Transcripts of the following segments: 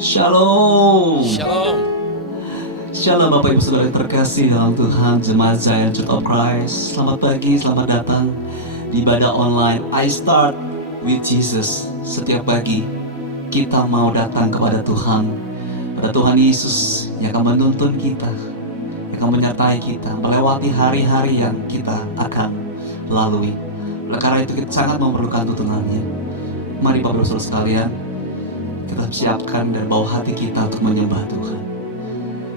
Shalom. Shalom. Shalom Bapak Ibu Saudara yang terkasih dalam Tuhan, Jemaat Zion Church of Christ. Selamat pagi, selamat datang di ibadah online I Start with Jesus. Setiap pagi kita mau datang kepada Tuhan, pada Tuhan Yesus yang akan menuntun kita, yang akan menyertai kita melewati hari-hari yang kita akan lalui. Oleh karena itu kita sangat memerlukan tuntunannya. Mari Bapak Ibu Saudara sekalian, kita siapkan dan bawa hati kita untuk menyembah Tuhan.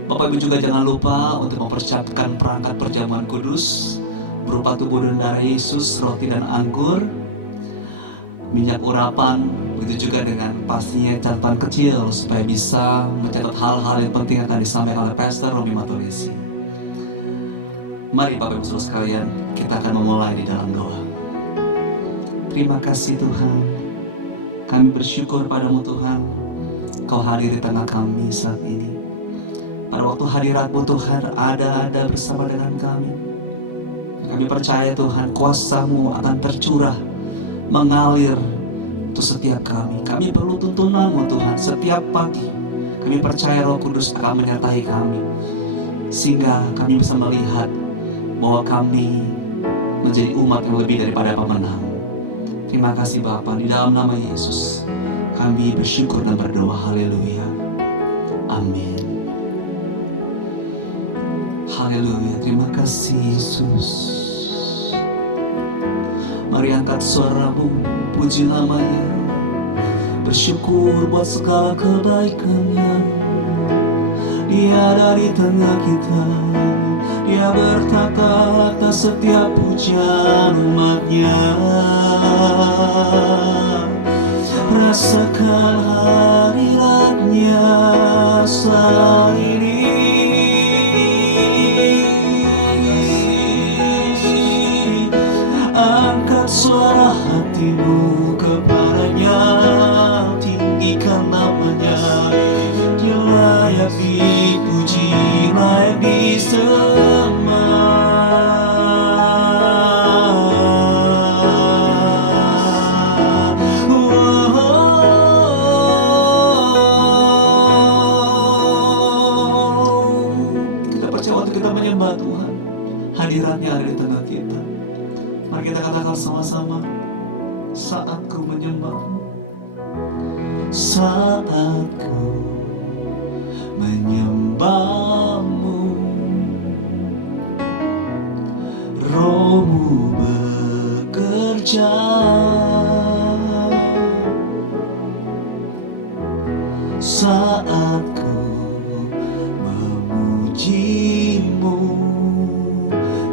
Bapak Ibu juga jangan lupa untuk mempersiapkan perangkat perjamuan kudus berupa tubuh dan darah Yesus, roti dan anggur, minyak urapan, begitu juga dengan pastinya catatan kecil supaya bisa mencatat hal-hal yang penting yang akan disampaikan oleh Pastor Romi Matulisi. Mari Bapak Ibu Saudara sekalian, kita akan memulai di dalam doa. Terima kasih Tuhan, kami bersyukur padamu Tuhan, Kau hadir di tengah kami saat ini. Pada waktu hadirat-Mu Tuhan ada bersama dengan kami. Kami percaya Tuhan kuasa-Mu akan tercurah, mengalir untuk setiap kami. Kami perlu tuntunan-Mu Tuhan setiap pagi. Kami percaya Roh Kudus akan menyertai kami, sehingga kami bisa melihat bahwa kami menjadi umat yang lebih daripada pemenang. Terima kasih Bapa, di dalam nama Yesus kami bersyukur dan berdoa. Haleluya. Amin. Haleluya, terima kasih Yesus. Mari angkat suaramu, puji namanya, bersyukur buat segala kebaikannya. Dia ada di tengah kita, Dia bertata atas setiap pujian umatnya. Rasakan hadiratnya saat ini. Angkat suara hatimu kepadanya, tinggikan namanya. Dia layak dipuji, layak disembah. Kita percaya waktu kita menyembah Tuhan, hadiratnya ada di tengah kita. Mari kita katakan sama-sama, saat ku menyembah-Mu, saat ku menyembah-Mu, Roh-Mu bekerja. Saat ku memuji-Mu,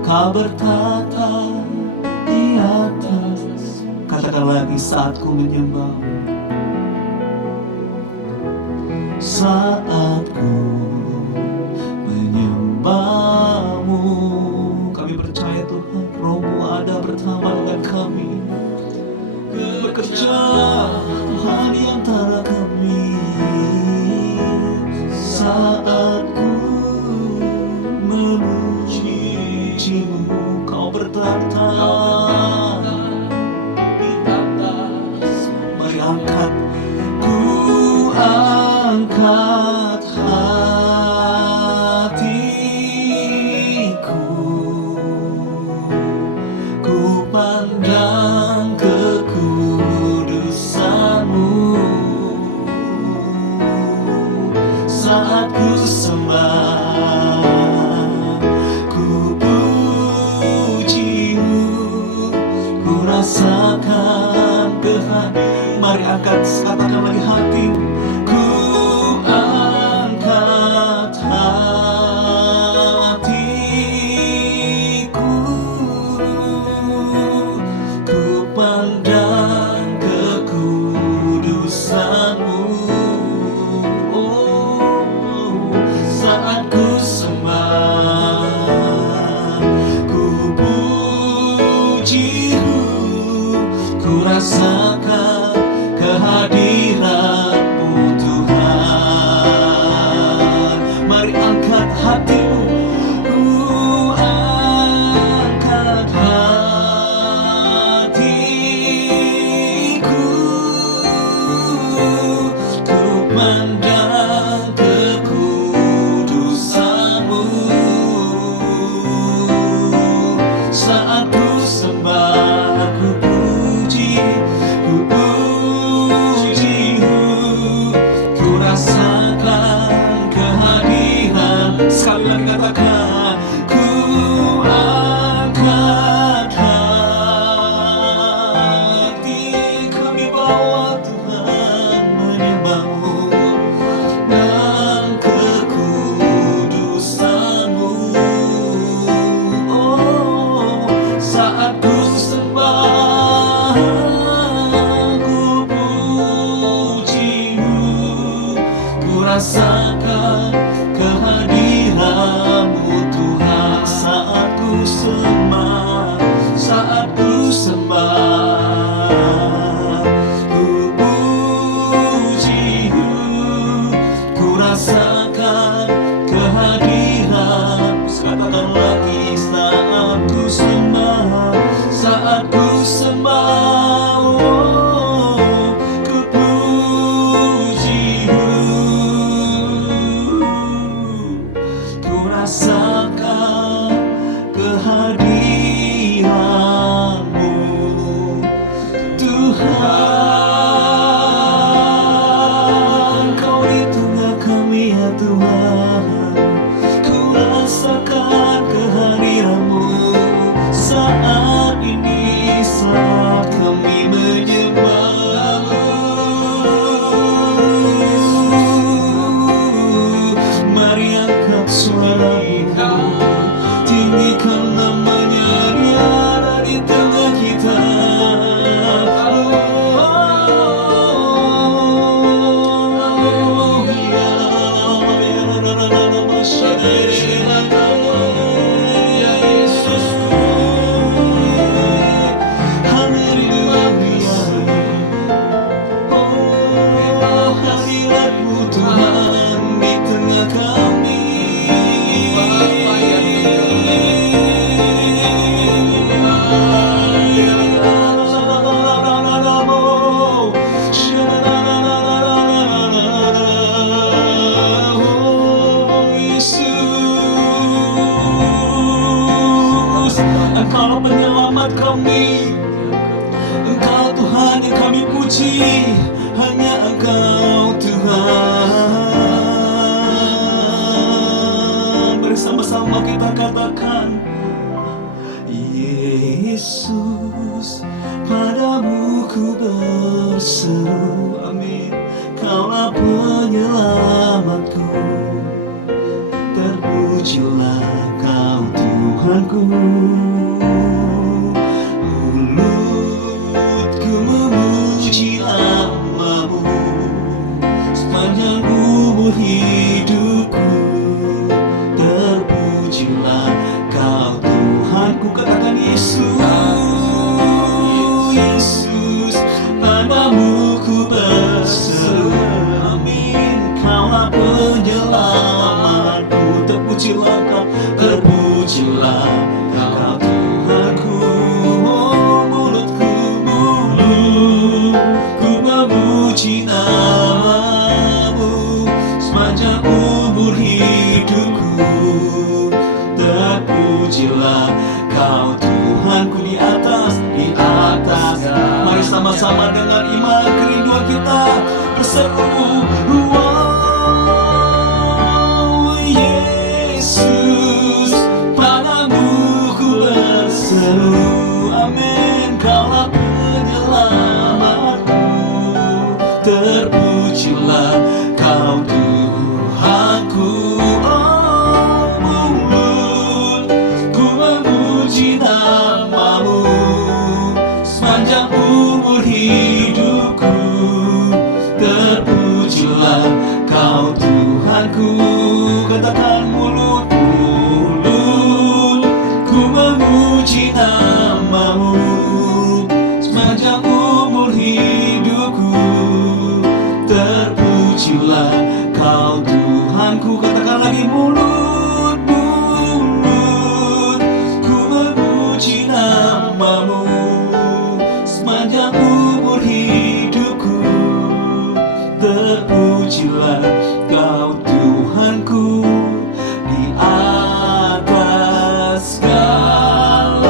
Kau bertata di atas. Katakan lagi, saat ku menyembah-Mu, saat ku menyembah-Mu. Kami percaya Tuhan, Roh-Mu ada bersama dengan kami, bekerja Tuhan di antara kami. Saat ku memuji-Mu, Kau bertata di atas. Mari angkat, ku angkat hatiku, ku pandang kekudusan-Mu. Saat ku sembah, ku puji-Mu, ku rasakan kehadiran. Mari angkat, katakan lagi hatimu. Ku angkat hatiku, ku pandang kekudusan-Mu. Oh, saat ku sembah, ku puji-Mu, ku rasakan kehadiran-Mu Tuhan. Mari angkat hatimu, ku angkat hatiku, ku pandang Engkau penyelamat kami, Engkau Tuhan yang kami puji, hanya Engkau Tuhan. Bersama-sama kita katakan, Yesus, padamu ku berseru, amin. Kaulah penyelamatku, terpujilah Kau Tuhanku. Mulutku memuji namamu sepanjang umur hidupku, terpujilah Kau Tuhanku. Katakan Yesus, Yesus, padamu ku berseru, amin. Kaulah penyelamatku, terpujilah Kau, terpujilah Kau Tuhanku. Oh, mulutku memuji namamu sepanjang umur hidupku, terpujilah Kau Tuhanku. Di atas, mari sama-sama dengan iman kerinduan kita berseru, wow, Yesus, padamu ku berseru, amin. Kaulah penyelamatku, terpujilah Kau Tuhanku. Oh, mulutku memuji namamu sepanjang umur hidupku, terpujilah Kau Tuhanku. Katakan mulutku memuji namamu sepanjang umur hidupku, terpujilah Kau Tuhanku. Katakan lagi, mulutku memuji namamu sepanjang umur hidupku, terpujilah Kau Tuhanku. Di atas segalanya.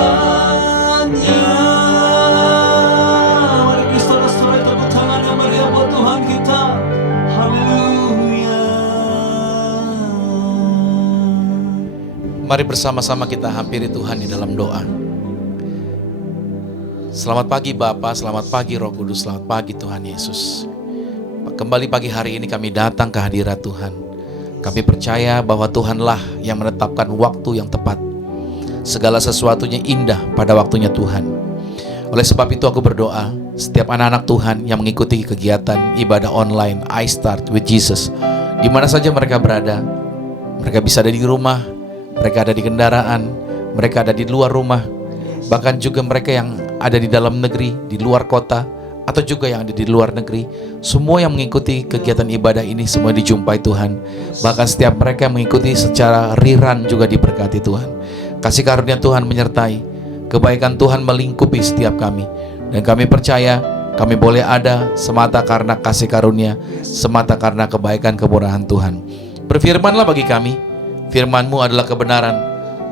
Mari saudara-saudara tepuk tangan yang meriah buat Tuhan kita. Haleluya. Mari bersama-sama kita hampiri Tuhan di dalam doa. Selamat pagi Bapa, selamat pagi Roh Kudus, selamat pagi Tuhan Yesus. Kembali pagi hari ini kami datang ke hadirat Tuhan. Kami percaya bahwa Tuhanlah yang menetapkan waktu yang tepat. Segala sesuatunya indah pada waktunya Tuhan. Oleh sebab itu aku berdoa, setiap anak-anak Tuhan yang mengikuti kegiatan ibadah online I Start with Jesus, di mana saja mereka berada, mereka bisa ada di rumah, mereka ada di kendaraan, mereka ada di luar rumah, bahkan juga mereka yang ada di dalam negeri, di luar kota, atau juga yang ada di luar negeri. Semua yang mengikuti kegiatan ibadah ini semua dijumpai Tuhan. Bahkan setiap mereka yang mengikuti secara rerun juga diberkati Tuhan. Kasih karunia Tuhan menyertai, kebaikan Tuhan melingkupi setiap kami. Dan kami percaya kami boleh ada semata karena kasih karunia, semata karena kebaikan kemurahan Tuhan. Berfirmanlah bagi kami, firman-Mu adalah kebenaran,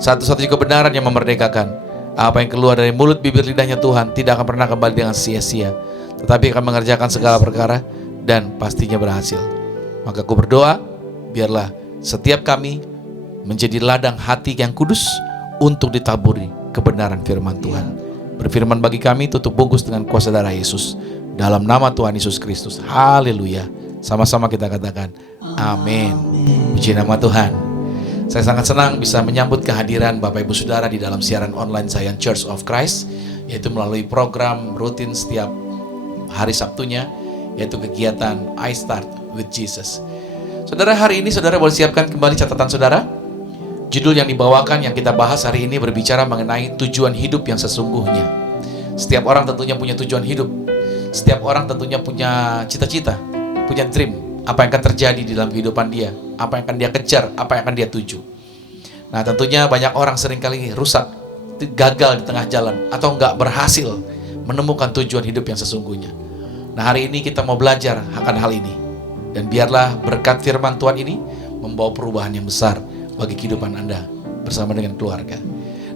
satu-satunya kebenaran yang memerdekakan. Apa yang keluar dari mulut bibir lidahnya Tuhan tidak akan pernah kembali dengan sia-sia, tetapi akan mengerjakan segala perkara dan pastinya berhasil. Maka aku berdoa, biarlah setiap kami menjadi ladang hati yang kudus untuk ditaburi kebenaran firman Tuhan. Berfirman bagi kami, tutup bungkus dengan kuasa darah Yesus. Dalam nama Tuhan Yesus Kristus. Haleluya. Sama-sama kita katakan, amin. Puji nama Tuhan. Saya sangat senang bisa menyambut kehadiran Bapak Ibu Saudara di dalam siaran online Zion Church of Christ, yaitu melalui program rutin setiap hari Sabtunya, yaitu kegiatan I Start with Jesus. Saudara, hari ini saudara boleh siapkan kembali catatan saudara. Judul yang dibawakan, yang kita bahas hari ini berbicara mengenai tujuan hidup yang sesungguhnya. Setiap orang tentunya punya tujuan hidup. Setiap orang tentunya punya cita-cita, punya dream. Apa yang akan terjadi di dalam kehidupan dia, apa yang akan dia kejar, apa yang akan dia tuju. Nah, tentunya banyak orang seringkali rusak, gagal di tengah jalan, atau nggak berhasil menemukan tujuan hidup yang sesungguhnya. Nah, hari ini kita mau belajar akan hal ini. Dan biarlah berkat firman Tuhan ini membawa perubahan yang besar bagi kehidupan Anda bersama dengan keluarga.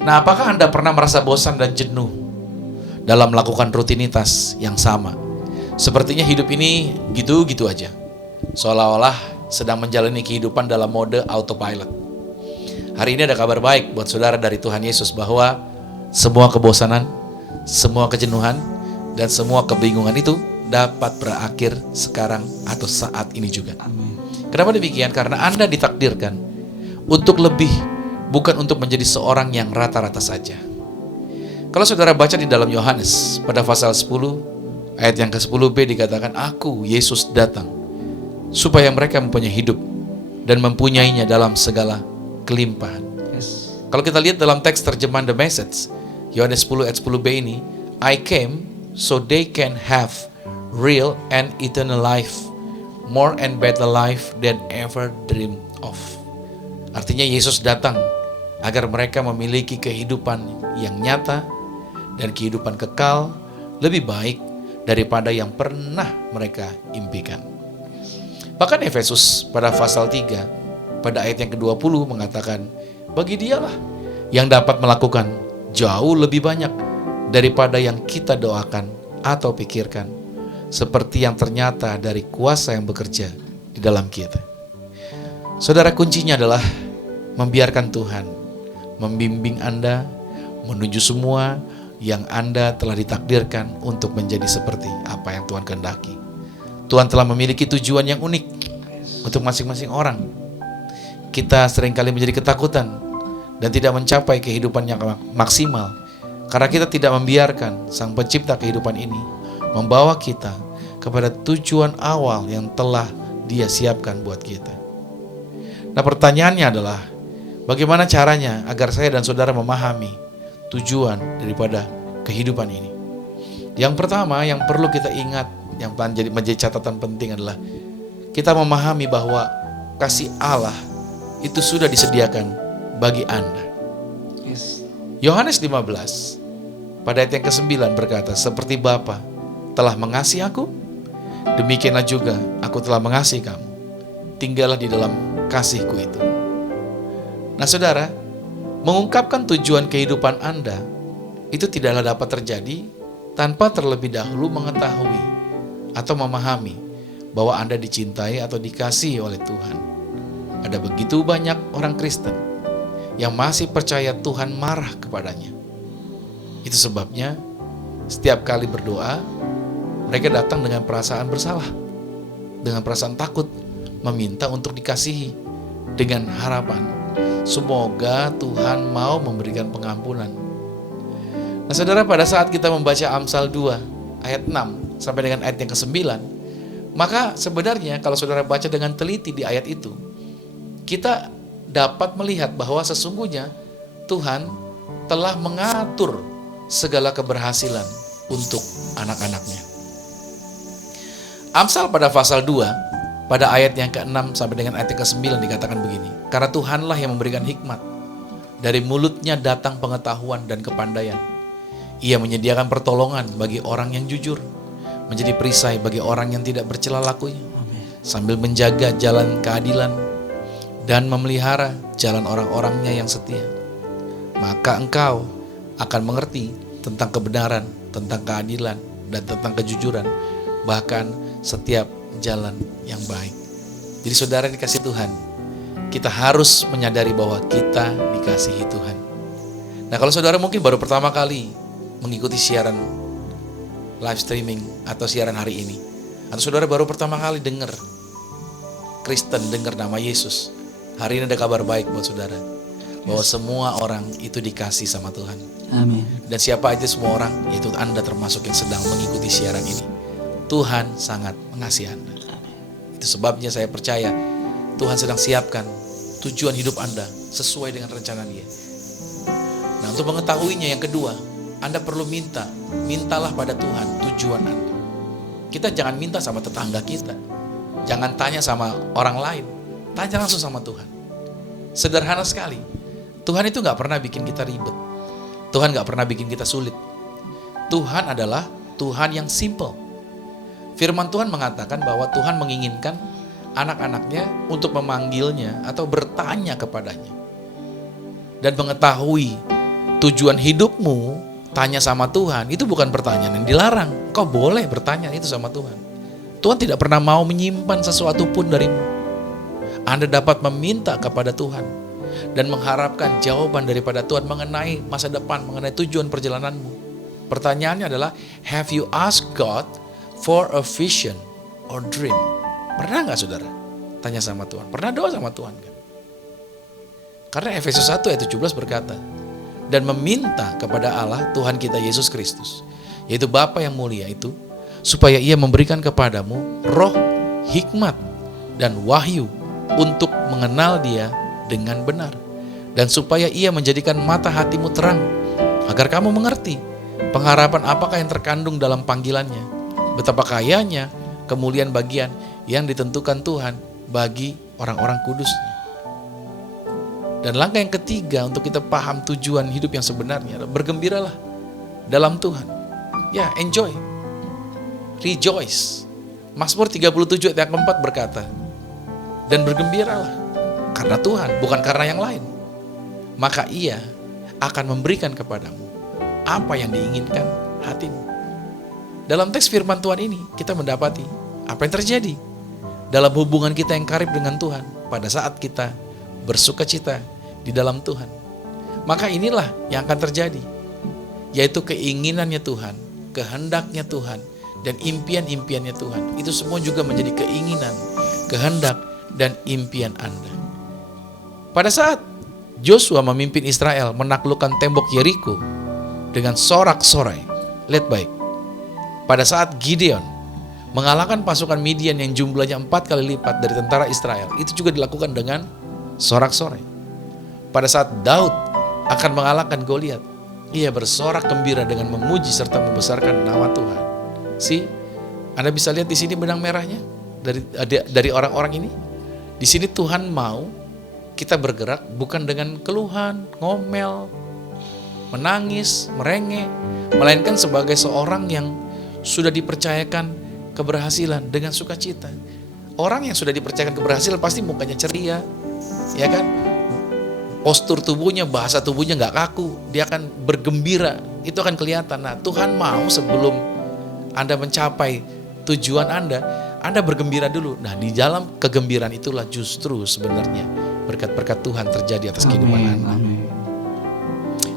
Nah, apakah Anda pernah merasa bosan dan jenuh dalam melakukan rutinitas yang sama? Sepertinya hidup ini gitu-gitu aja. Seolah-olah sedang menjalani kehidupan dalam mode autopilot. Hari ini ada kabar baik buat saudara dari Tuhan Yesus bahwa semua kebosanan, semua kejenuhan, dan semua kebingungan itu dapat berakhir sekarang atau saat ini juga. Amin. Kenapa demikian? Karena Anda ditakdirkan untuk lebih, bukan untuk menjadi seorang yang rata-rata saja. Kalau saudara baca di dalam Yohanes pada pasal 10 ayat yang ke-10b dikatakan, Aku, Yesus datang supaya mereka mempunyai hidup dan mempunyainya dalam segala kelimpahan. Yes. Kalau kita lihat dalam teks terjemahan The Message, Yohanes 10 ayat 10b ini, I came so they can have real and eternal life, more and better life than ever dreamed of. Artinya Yesus datang agar mereka memiliki kehidupan yang nyata dan kehidupan kekal lebih baik daripada yang pernah mereka impikan. Bahkan Efesus pada pasal 3 pada ayat yang ke-20 mengatakan, bagi Dialah yang dapat melakukan jauh lebih banyak daripada yang kita doakan atau pikirkan, seperti yang ternyata dari kuasa yang bekerja di dalam kita. Saudara, kuncinya adalah membiarkan Tuhan membimbing Anda menuju semua yang Anda telah ditakdirkan untuk menjadi seperti apa yang Tuhan kehendaki. Tuhan telah memiliki tujuan yang unik untuk masing-masing orang. Kita seringkali menjadi ketakutan dan tidak mencapai kehidupan yang maksimal karena kita tidak membiarkan Sang Pencipta kehidupan ini membawa kita kepada tujuan awal yang telah Dia siapkan buat kita. Nah, pertanyaannya adalah, bagaimana caranya agar saya dan saudara memahami tujuan daripada kehidupan ini? Yang pertama yang perlu kita ingat, yang menjadi catatan penting adalah kita memahami bahwa kasih Allah itu sudah disediakan bagi Anda. Yes. Yohanes 15 pada ayat yang ke-9 berkata, seperti Bapa telah mengasihi aku, demikianlah juga aku telah mengasihi kamu. Tinggallah di dalam kasihku itu. Nah saudara, mengungkapkan tujuan kehidupan Anda itu tidaklah dapat terjadi tanpa terlebih dahulu mengetahui atau memahami bahwa Anda dicintai atau dikasihi oleh Tuhan. Ada begitu banyak orang Kristen yang masih percaya Tuhan marah kepadanya. Itu sebabnya setiap kali berdoa, mereka datang dengan perasaan bersalah, dengan perasaan takut, meminta untuk dikasihi, dengan harapan semoga Tuhan mau memberikan pengampunan. Nah saudara, pada saat kita membaca Amsal 2 ayat 6 sampai dengan ayat yang ke-9, maka sebenarnya kalau saudara baca dengan teliti di ayat itu, kita dapat melihat bahwa sesungguhnya Tuhan telah mengatur segala keberhasilan untuk anak-anaknya. Amsal pada pasal 2 pada ayat yang ke-6 sampai dengan ayat yang ke-9 dikatakan begini, karena Tuhanlah yang memberikan hikmat, dari mulutnya datang pengetahuan dan kepandaian. Ia menyediakan pertolongan bagi orang yang jujur, menjadi perisai bagi orang yang tidak bercela lakunya, sambil menjaga jalan keadilan dan memelihara jalan orang-orangnya yang setia. Maka engkau akan mengerti tentang kebenaran, tentang keadilan, dan tentang kejujuran, bahkan setiap jalan yang baik. Jadi saudara dikasih Tuhan, kita harus menyadari bahwa kita dikasihi Tuhan. Nah kalau saudara mungkin baru pertama kali mengikuti siaran live streaming atau siaran hari ini, atau saudara baru pertama kali dengar Kristen, dengar nama Yesus, hari ini ada kabar baik buat saudara, bahwa semua orang itu dikasih sama Tuhan. Amin. Dan siapa aja semua orang, yaitu Anda termasuk yang sedang mengikuti siaran ini, Tuhan sangat mengasihi Anda. Itu sebabnya saya percaya Tuhan sedang siapkan tujuan hidup Anda sesuai dengan rencana Dia. Nah untuk mengetahuinya, yang kedua, Anda perlu mintalah pada Tuhan tujuan Anda. Kita jangan minta sama tetangga kita, jangan tanya sama orang lain, tanya langsung sama Tuhan. Sederhana sekali, Tuhan itu gak pernah bikin kita ribet, Tuhan gak pernah bikin kita sulit. Tuhan adalah Tuhan yang simple. Firman Tuhan mengatakan bahwa Tuhan menginginkan anak-anaknya untuk memanggilnya atau bertanya kepadanya dan mengetahui tujuan hidupmu, tanya sama Tuhan, itu bukan pertanyaan yang dilarang. Kau boleh bertanya itu sama Tuhan. Tuhan tidak pernah mau menyimpan sesuatu pun darimu. Anda dapat meminta kepada Tuhan dan mengharapkan jawaban daripada Tuhan mengenai masa depan, mengenai tujuan perjalananmu. Pertanyaannya adalah, have you asked God for a vision or dream? Pernah nggak saudara tanya sama Tuhan? Pernah doa sama Tuhan kan? Karena Efesus 1 ayat 17 berkata, dan meminta kepada Allah Tuhan kita Yesus Kristus, yaitu Bapa yang mulia itu, supaya ia memberikan kepadamu roh hikmat dan wahyu untuk mengenal dia dengan benar, dan supaya ia menjadikan mata hatimu terang, agar kamu mengerti pengharapan apakah yang terkandung dalam panggilannya, betapa kayanya kemuliaan bagian yang ditentukan Tuhan bagi orang-orang kudusnya. Dan langkah yang ketiga untuk kita paham tujuan hidup yang sebenarnya adalah bergembiralah dalam Tuhan. Ya, enjoy. Rejoice. Mazmur 37 ayat yang keempat berkata, dan bergembiralah karena Tuhan, bukan karena yang lain. Maka ia akan memberikan kepadamu apa yang diinginkan hatimu. Dalam teks firman Tuhan ini, kita mendapati apa yang terjadi dalam hubungan kita yang karib dengan Tuhan pada saat kita bersuka cita di dalam Tuhan. Maka inilah yang akan terjadi, yaitu keinginannya Tuhan, kehendaknya Tuhan, dan impian-impiannya Tuhan. Itu semua juga menjadi keinginan, kehendak, dan impian Anda. Pada saat Joshua memimpin Israel menaklukkan tembok Yeriko dengan sorak-sorai, lihat baik. Pada saat Gideon mengalahkan pasukan Midian yang jumlahnya 4 kali lipat dari tentara Israel, itu juga dilakukan dengan sorak-sorai. Pada saat Daud akan mengalahkan Goliat, ia bersorak gembira dengan memuji serta membesarkan nama Tuhan. Anda bisa lihat di sini benang merahnya dari orang-orang ini. Di sini Tuhan mau kita bergerak bukan dengan keluhan, ngomel, menangis, merengek, melainkan sebagai seorang yang sudah dipercayakan keberhasilan dengan sukacita. Orang yang sudah dipercayakan keberhasilan pasti mukanya ceria, ya kan? Postur tubuhnya, bahasa tubuhnya nggak kaku, dia akan bergembira, itu akan kelihatan. Nah, Tuhan mau sebelum Anda mencapai tujuan Anda bergembira dulu. Nah, di dalam kegembiraan itulah justru sebenarnya berkat-berkat Tuhan terjadi atas kehidupan Anda. Amin.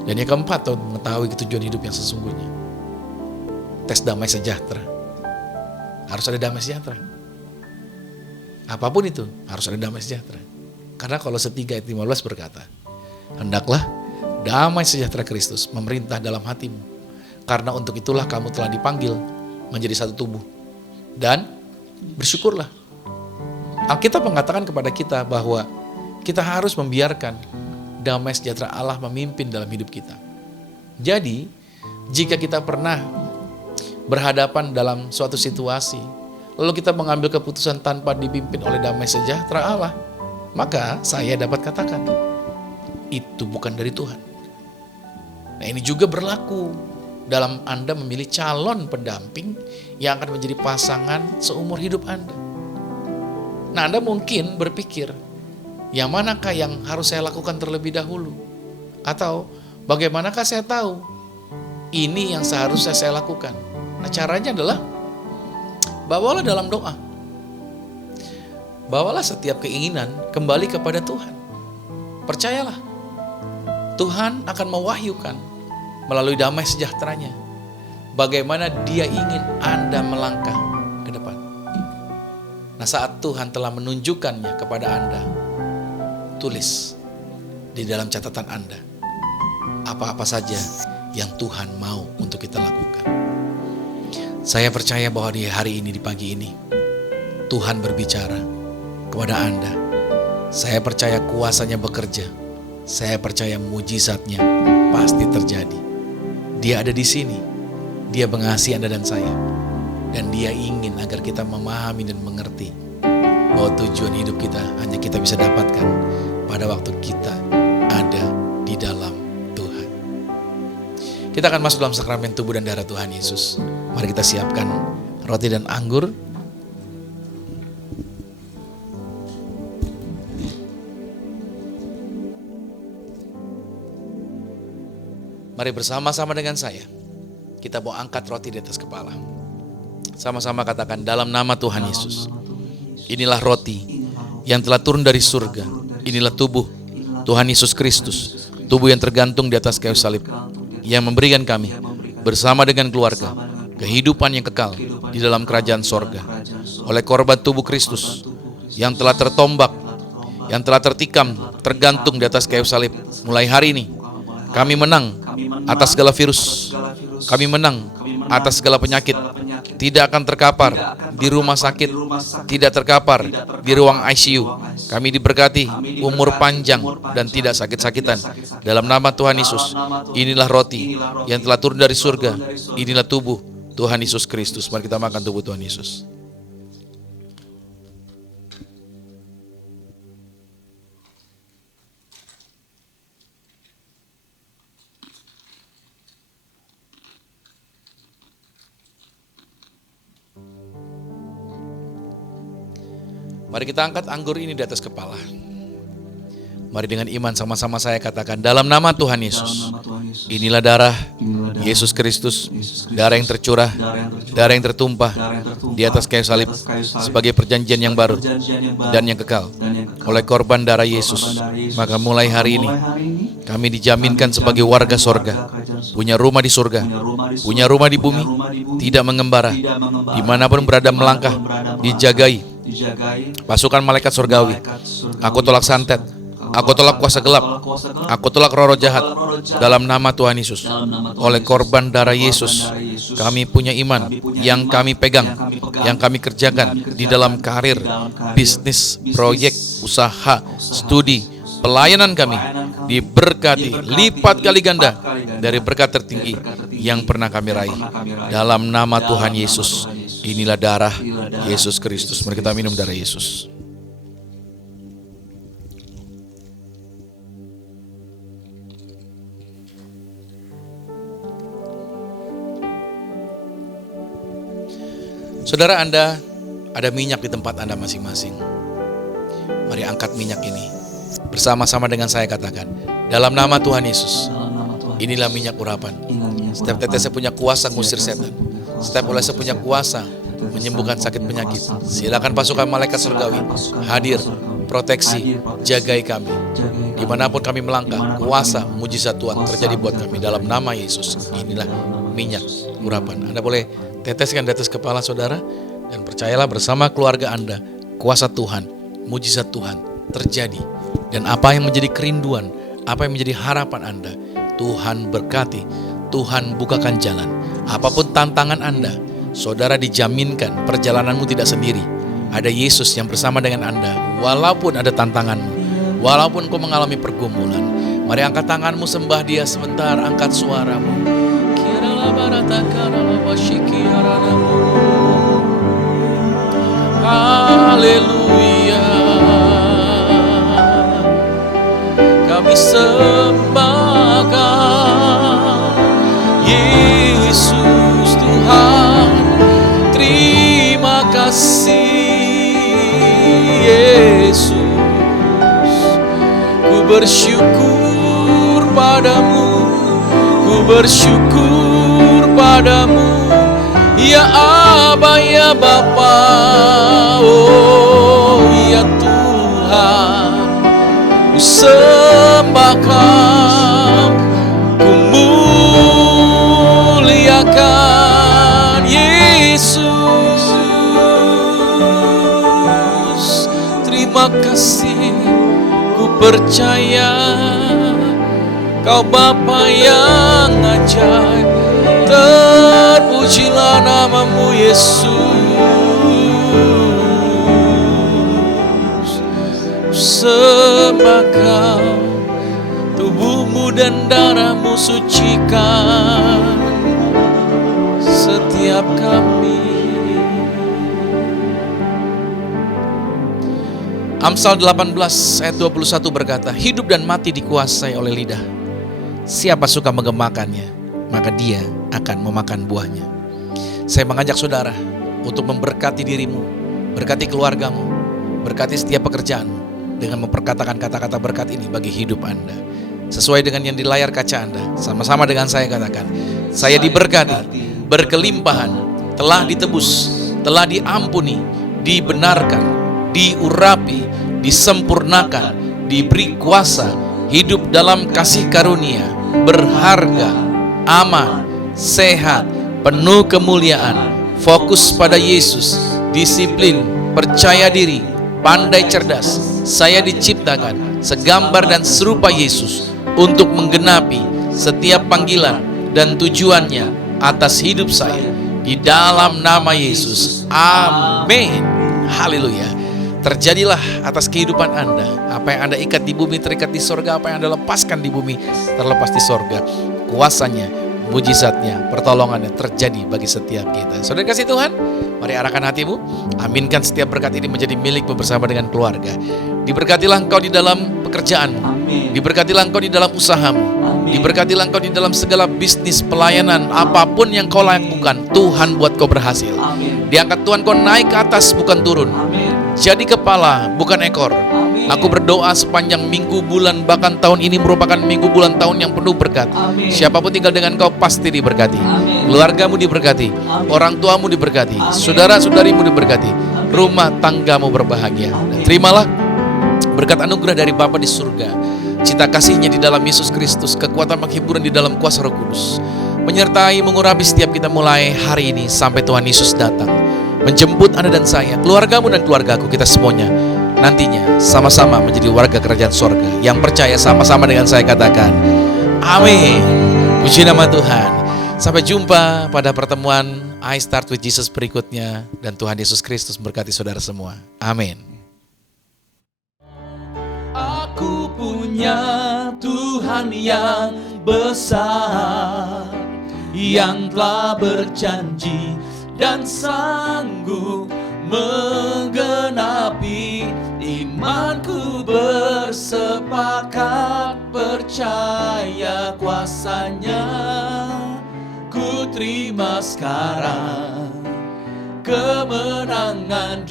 Dan yang keempat, mengetahui tujuan hidup yang sesungguhnya. Tes damai sejahtera. Harus ada damai sejahtera. Apapun itu, harus ada damai sejahtera. Karena Kolose 3 ayat 15 berkata, hendaklah damai sejahtera Kristus memerintah dalam hatimu, karena untuk itulah kamu telah dipanggil menjadi satu tubuh. Dan bersyukurlah. Alkitab mengatakan kepada kita bahwa kita harus membiarkan damai sejahtera Allah memimpin dalam hidup kita. Jadi, jika kita pernah berhadapan dalam suatu situasi, lalu kita mengambil keputusan tanpa dipimpin oleh damai sejahtera Allah, maka saya dapat katakan, itu bukan dari Tuhan. Nah, ini juga berlaku dalam Anda memilih calon pendamping yang akan menjadi pasangan seumur hidup Anda. Nah, Anda mungkin berpikir, yang manakah yang harus saya lakukan terlebih dahulu? Atau bagaimanakah saya tahu ini yang seharusnya saya lakukan? Nah, caranya adalah bawalah dalam doa. Bawalah setiap keinginan kembali kepada Tuhan. Percayalah, Tuhan akan mewahyukan melalui damai sejahteranya bagaimana Dia ingin Anda melangkah ke depan. Nah, saat Tuhan telah menunjukkannya kepada Anda, tulis di dalam catatan Anda apa-apa saja yang Tuhan mau untuk kita lakukan. Saya percaya bahwa di hari ini, di pagi ini, Tuhan berbicara kepada Anda. Saya percaya kuasanya bekerja. Saya percaya mujizatnya pasti terjadi. Dia ada di sini. Dia mengasihi Anda dan saya. Dan Dia ingin agar kita memahami dan mengerti bahwa tujuan hidup kita hanya kita bisa dapatkan pada waktu kita ada di dalam Tuhan. Kita akan masuk dalam sakramen tubuh dan darah Tuhan Yesus. Mari kita siapkan roti dan anggur. Mari bersama-sama dengan saya, kita mau angkat roti di atas kepala. Sama-sama katakan, dalam nama Tuhan Yesus, inilah roti yang telah turun dari surga. Inilah tubuh Tuhan Yesus Kristus, tubuh yang tergantung di atas kayu salib, yang memberikan kami bersama dengan keluarga kehidupan yang kekal di dalam kerajaan sorga. Oleh korban tubuh Kristus yang telah tertombak, yang telah tertikam, tergantung di atas kayu salib, mulai hari ini kami menang atas segala virus, kami menang atas segala penyakit, tidak akan terkapar di rumah sakit, tidak terkapar di ruang ICU. Kami diberkati umur panjang dan tidak sakit-sakitan. Dalam nama Tuhan Yesus, inilah roti yang telah turun dari surga, inilah tubuh Tuhan Yesus Kristus. Mari kita makan tubuh Tuhan Yesus. Mari kita angkat anggur ini di atas kepala. Mari dengan iman sama-sama saya katakan, dalam nama Tuhan Yesus, inilah darah Yesus Kristus, darah yang tercurah, darah yang tertumpah di atas kayu salib sebagai perjanjian yang baru dan yang kekal. Oleh korban darah Yesus, maka mulai hari ini kami dijaminkan sebagai warga sorga, punya rumah di surga, punya rumah di bumi, tidak mengembara, dimanapun berada melangkah, dijagai pasukan malaikat surgawi. Aku tolak santet, aku tolak kuasa gelap, aku tolak roh jahat dalam nama Tuhan Yesus. Oleh korban darah Yesus, kami punya iman yang kami pegang, yang kami kerjakan di dalam karir, bisnis, proyek, usaha, studi, pelayanan kami diberkati lipat kali ganda dari berkat tertinggi yang pernah kami raih. Dalam nama Tuhan Yesus, inilah darah Yesus Kristus. Mari kita minum darah Yesus. Saudara, Anda ada minyak di tempat Anda masing-masing. Mari angkat minyak ini. Bersama-sama dengan saya katakan, dalam nama Tuhan Yesus, inilah minyak urapan. Setiap tetesnya punya kuasa ngusir setan. Setiap olesnya punya kuasa menyembuhkan sakit penyakit. Silakan pasukan malaikat surgawi hadir, proteksi, jagai kami. Dimanapun kami melangkah, kuasa mujizat Tuhan terjadi buat kami. Dalam nama Yesus, inilah minyak urapan. Anda boleh teteskan di atas kepala saudara, dan percayalah bersama keluarga Anda, kuasa Tuhan, mujizat Tuhan terjadi. Dan apa yang menjadi kerinduan, apa yang menjadi harapan Anda, Tuhan berkati, Tuhan bukakan jalan. Apapun tantangan Anda, saudara dijaminkan perjalananmu tidak sendiri. Ada Yesus yang bersama dengan Anda. Walaupun ada tantanganmu, walaupun kau mengalami pergumulan, mari angkat tanganmu, sembah Dia sebentar, angkat suaramu. Haleluya, kami sembahkan Yesus Tuhan. Terima kasih Yesus, ku bersyukur padamu, ku bersyukur padamu, ya Aba, ya Bapa, oh ya Tuhan. Ku sembahkan, ku muliakan Yesus. Terima kasih, ku percaya Kau Bapa yang ajaib. Terpujilah namamu Yesus. Sembahkan tubuhmu dan darahmu, sucikan setiap kami. Amsal 18 ayat 21 berkata, hidup dan mati dikuasai oleh lidah. Siapa suka menggemakannya, maka dia akan memakan buahnya. Saya mengajak saudara untuk memberkati dirimu, berkati keluargamu, berkati setiap pekerjaanmu dengan memperkatakan kata-kata berkat ini bagi hidup Anda. Sesuai dengan yang di layar kaca Anda, sama-sama dengan saya katakan, saya diberkati, berkelimpahan, telah ditebus, telah diampuni, dibenarkan, diurapi, disempurnakan, diberi kuasa, hidup dalam kasih karunia, berharga, aman, sehat, penuh kemuliaan, fokus pada Yesus, disiplin, percaya diri, pandai cerdas. Saya diciptakan segambar dan serupa Yesus untuk menggenapi setiap panggilan dan tujuannya atas hidup saya di dalam nama Yesus. Amin. Haleluya. Terjadilah atas kehidupan Anda. Apa yang Anda ikat di bumi terikat di sorga. Apa yang Anda lepaskan di bumi terlepas di sorga. Kuasanya, mujizatnya, pertolongannya terjadi bagi setiap kita. Saudara kasih Tuhan, mari arahkan hatimu. Aminkan setiap berkat ini menjadi milikmu bersama dengan keluarga. Diberkatilah engkau di dalam pekerjaanmu. Amin. Diberkatilah engkau di dalam usahamu. Amin. Diberkatilah engkau di dalam segala bisnis, pelayanan, apapun yang kau lakukan, Tuhan buat kau berhasil. Amin. Diangkat Tuhan, kau naik ke atas bukan turun. Amin. Jadi kepala bukan ekor. Amin. Aku berdoa sepanjang minggu, bulan, bahkan tahun ini merupakan minggu, bulan, tahun yang penuh berkat. Amin. Siapapun tinggal dengan kau pasti diberkati. Amin. Keluargamu diberkati. Amin. Orang tuamu diberkati. Amin. Saudara-saudarimu diberkati. Amin. Rumah tanggamu berbahagia. Dan terimalah berkat anugerah dari Bapa di surga, cita kasihnya di dalam Yesus Kristus, kekuatan penghiburan di dalam kuasa Roh Kudus, menyertai, mengurapi setiap kita mulai hari ini sampai Tuhan Yesus datang menjemput Anda dan saya, keluargamu dan keluargaku, kita semuanya nantinya sama-sama menjadi warga kerajaan sorga. Yang percaya sama-sama dengan saya katakan amin. Puji nama Tuhan. Sampai jumpa pada pertemuan I Start With Jesus berikutnya, dan Tuhan Yesus Kristus berkati saudara semua. Amin. Aku punya Tuhan yang besar, yang telah berjanji dan sanggup menggenapi. Imanku bersepakat percaya kuasanya. Ku terima sekarang kemenangan dan